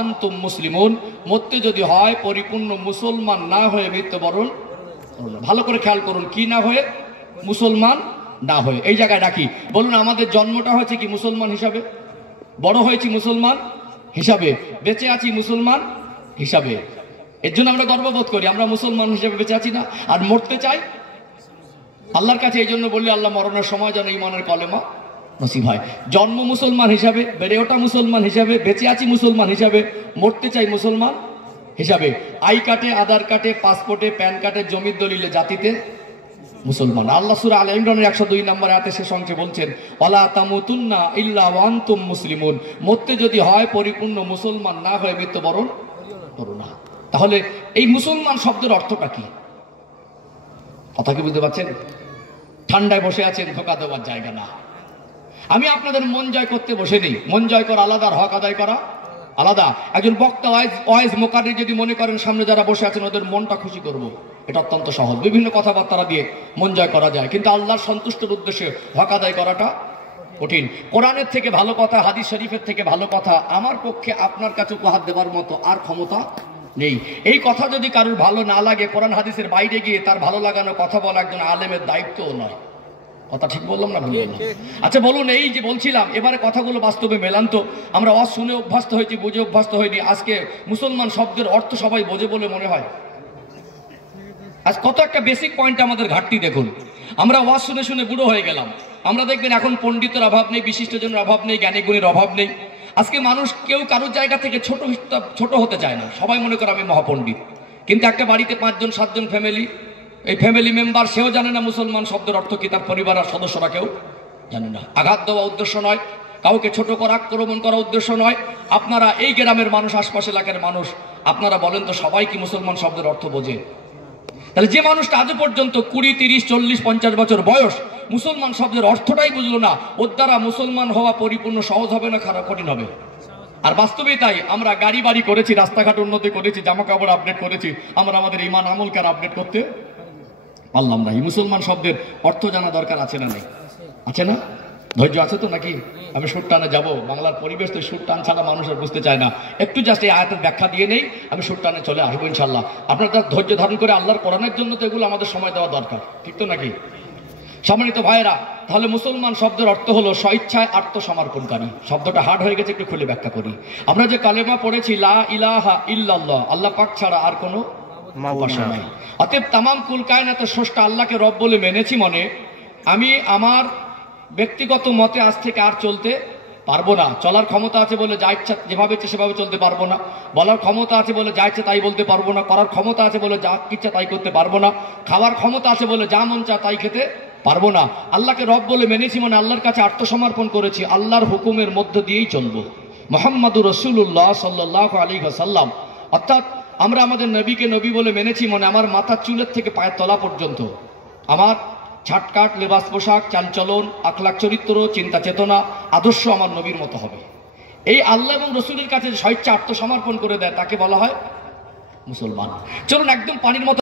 আনতুম মুসলিমুন, মরতে যদি হয় পরিপূর্ণ মুসলমান না হয়ে মৃত্যুবরণ। ভালো করে খেয়াল করুন, কি না হয়ে? মুসলমান না হয়ে। এই জায়গায় রাখি, বলুন আমাদের জন্মটা হয়েছে কি মুসলমান হিসাবে, বড় হয়েছি মুসলমান হিসাবে, বেঁচে আছি মুসলমান হিসাবে। এর জন্য আমরা গর্ববোধ করি, আমরা মুসলমান হিসাবে বেঁচে আছি না, আর মরতে চাই আল্লাহর কাছে। এই জন্য বললি আল্লাহ মরণের সময় যেন ঈমানের কলেমা নসিব হয়। জন্ম মুসলমান হিসাবে, বেড়ে ওঠা মুসলমান হিসাবে, বেঁচে আছি মুসলমান হিসাবে, মরতে চাই মুসলমান হিসাবে। আই কার্ডে, আধার কার্ডে, পাসপোর্টে, প্যান কার্ডে, জমির দলিলে, জাতিতে মুসলমান। আল্লাহ সূরা আলে ইমরানের 102 নম্বর আয়াতে শেষ অংশে বলছেন ওয়ালা তামুতুন্না ইল্লা ওয়া আনতুম মুসলিমুন, মরতে যদি হয় পরিপূর্ণ মুসলমান না হয়ে মৃত্যুবরণ করো না। তাহলে এই মুসলমান শব্দের অর্থটা কি? কথা কি বুঝতে পারছেন? ঠান্ডায় বসে আছেন, ধোকা দেওয়ার জায়গা না। আমি আপনাদের মন জয় করতে বসে নেই, মন জয় করা আলাদা, আর হক আদায় করা আলাদা। একজন বক্তা ওয়াইজ মোকাররির যদি মনে করেন সামনে যারা বসে আছেন ওদের মনটা খুশি করব, এটা অত্যন্ত সহজ। বিভিন্ন কথাবার্তা দিয়ে মন জয় করা যায়, কিন্তু আল্লাহর সন্তুষ্টির উদ্দেশ্যে হক আদায় করাটা কঠিন। কোরআনের থেকে ভালো কথা, হাদিস শরীফের থেকে ভালো কথা আমার পক্ষে আপনার কাছে উপহার দেওয়ার মতো আর ক্ষমতা নেই। এই কথা যদি কারোর ভালো না লাগে, কোরআন হাদিসের বাইরে গিয়ে তার ভালো লাগানো কথা বলা একজন আলেমের দায়িত্বও নয়। কথা ঠিক বললাম না? আচ্ছা বলুন, এই যে বলছিলাম এবারে কথাগুলো বাস্তবে মেলান তো। আমরা ওয়াজ শুনে অভ্যস্ত হয়েছি, বুঝে অভ্যস্ত হয়নি। আজকে মুসলমান শব্দের অর্থ সবাই বোঝে বলে মনে হয়? আজ কত একটা বেসিক পয়েন্ট আমাদের ঘাটতি দেখুন। আমরা ওয়াজ শুনে শুনে বুড়ো হয়ে গেলাম। আমরা দেখবেন এখন পণ্ডিতের অভাব নেই, বিশিষ্টজনের অভাব নেই, জ্ঞানী গুণীর অভাব নেই। আজকে মানুষ কেউ কারোর জায়গা থেকে ছোট হতে চায় না, সবাই মনে করে আমি মহাপণ্ডিত। কিন্তু একটা বাড়িতে 5 জন 7 জন ফ্যামিলি, এই ফ্যামিলি মেম্বার সেও জানে না মুসলমান শব্দের অর্থ কি, তার পরিবারের সদস্যরা কেউ জানে না। আঘাত দেওয়া উদ্দেশ্য নয়, কাউকে ছোট করা, আক্রমণ করা উদ্দেশ্য নয়। আপনারা এই গ্রামের মানুষ, আশপাশ এলাকার মানুষ, আপনারা বলেন তো সবাই কি মুসলমান শব্দের অর্থ বোঝে? তাহলে যে মানুষটা আজও পর্যন্ত 20, 30, 40, 50 বছর বয়স মুসলমান শব্দের অর্থটাই বুঝলো না, ওর দ্বারা মুসলমান হওয়া পরিপূর্ণ সহজ হবে না খারাপ কঠিন হবে? আর বাস্তবেই তাই। আমরা গাড়ি বাড়ি করেছি, রাস্তাঘাট উন্নতি করেছি, জামা কাপড় আপডেট করেছি, আমরা আমাদের ঈমান আমলকে আপডেট করতে পারলাম না। এই মুসলমান শব্দের অর্থ জানা দরকার আছে না? নেই? আছে না? ধৈর্য আছে তো নাকি? আমি সুর টানে যাবো, বাংলার পরিবেশ তো সুর টান ছাড়া মানুষ আর বুঝতে চায় না। একটু জাস্ট এই আয়াতের ব্যাখ্যা দিয়ে নেই, আমি সুর টানে চলে আসবো ইনশাল্লাহ। আপনার ধৈর্য ধারণ করে আল্লাহর কোরআনের জন্য তো এগুলো আমাদের সময় দেওয়া দরকার, ঠিক তো নাকি? সম্মানিত ভাইয়েরা, তাহলে মুসলমান শব্দের অর্থ হলো স্বইচ্ছায় আত্মসমর্পণকারী। শব্দটা হার্ড হয়ে গেছে, একটু খুলে ব্যাখ্যা করি। আমরা যে কালেমা পড়েছি লা ইলাহা ইল্লাল্লাহ, আল্লাহ পাক ছাড়া আর কোনো উপাস্য নাই। অতএব তামাম কুল কায়নাতের স্রষ্টা আল্লাহকে রব বলে মেনেছি মনে, আমি আমার ব্যক্তিগত মতে আজ থেকে আর চলতে পারবো না। চলার ক্ষমতা আছে বলে যা ইচ্ছা যেভাবে ইচ্ছে সেভাবে চলতে পারবো না। বলার ক্ষমতা আছে বলে যা ইচ্ছে তাই বলতে পারবো না। করার ক্ষমতা আছে বলে যা ইচ্ছা তাই করতে পারবো না। খাওয়ার ক্ষমতা আছে বলে যা মন চা তাই খেতে পারবো না। আল্লাহকে রব বলে মেনেছি মানে আল্লাহর কাছে আত্মসমর্পণ করেছি, আল্লাহর হুকুমের মধ্য দিয়েই চলবো। মুহাম্মাদুর রাসূলুল্লাহ সাল্লাল্লাহু আলাইহি ওয়াসাল্লাম, অর্থাৎ আমরা আমাদের নবীকে নবী বলে মেনেছি মানে আমার মাথার চুলের থেকে পায়ের তলা পর্যন্ত আমার ছাটকাট, লেবাস, পোশাক, চালচলন, আখলাক, চরিত্র, চিন্তা, চেতনা, আদর্শ আমার নবীর মতো হবে। এই আল্লাহ এবং রসুলের কাছে স্বেচ্ছা আত্মসমর্পণ করে দেয় তাকে বলা হয় মুসলমান। চলুন একদম পানির মতো